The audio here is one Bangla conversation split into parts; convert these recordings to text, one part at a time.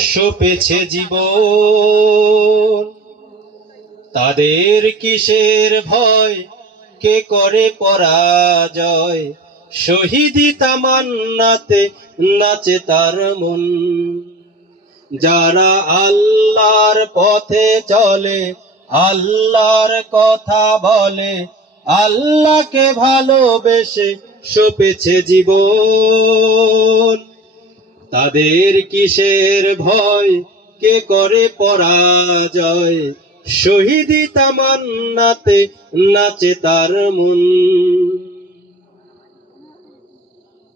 সপেছে জীবন। তাদের কিসের ভয়, কে করে পরাজয়, শহীদি তামান্নাতে নাচে তার মন। যারা আল্লাহর পথে চলে, আল্লাহর কথা বলে, আল্লাহকে ভালোবেসে সপেছে জীবন। তাদের কিসের ভয়, কে করে পরাজয়, শহীদি তামান্নাতে নাচে তার মন।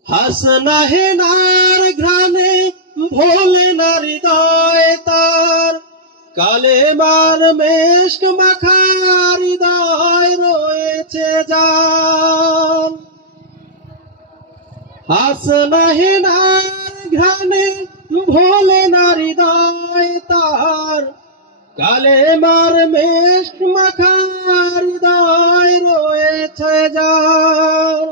হাসনা হেনার ঘ্রাণে ভোলে না হৃদয় তার, কালেমার মেশক মাখা হৃদয় রয়েছে যার। হাসনা হেনার ঘ্রাণে ভোলে না হৃদয় তার, কালেমার মেশক মাখা হৃদয় রয়েছে যার।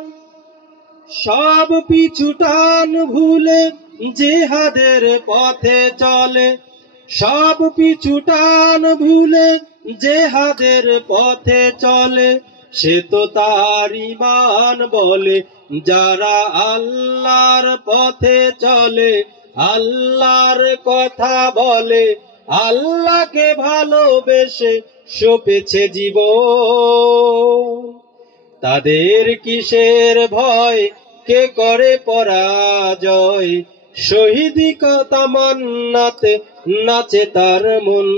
সব পিছুটান ভুলে জিহাদের পথে চলে, সব পিছুটান ভুলে জিহাদের পথে চলে, সে তো তার ঈমান বলে। যারা আল্লাহর পথে চলে, আল্লাহর কথা বলে, আল্লাহকে ভালোবেসে সপেছে জীবন। তাদের কিসের ভয়, কে করে পরাজয়, শহীদি তামান্নাতে নাচে তার মন।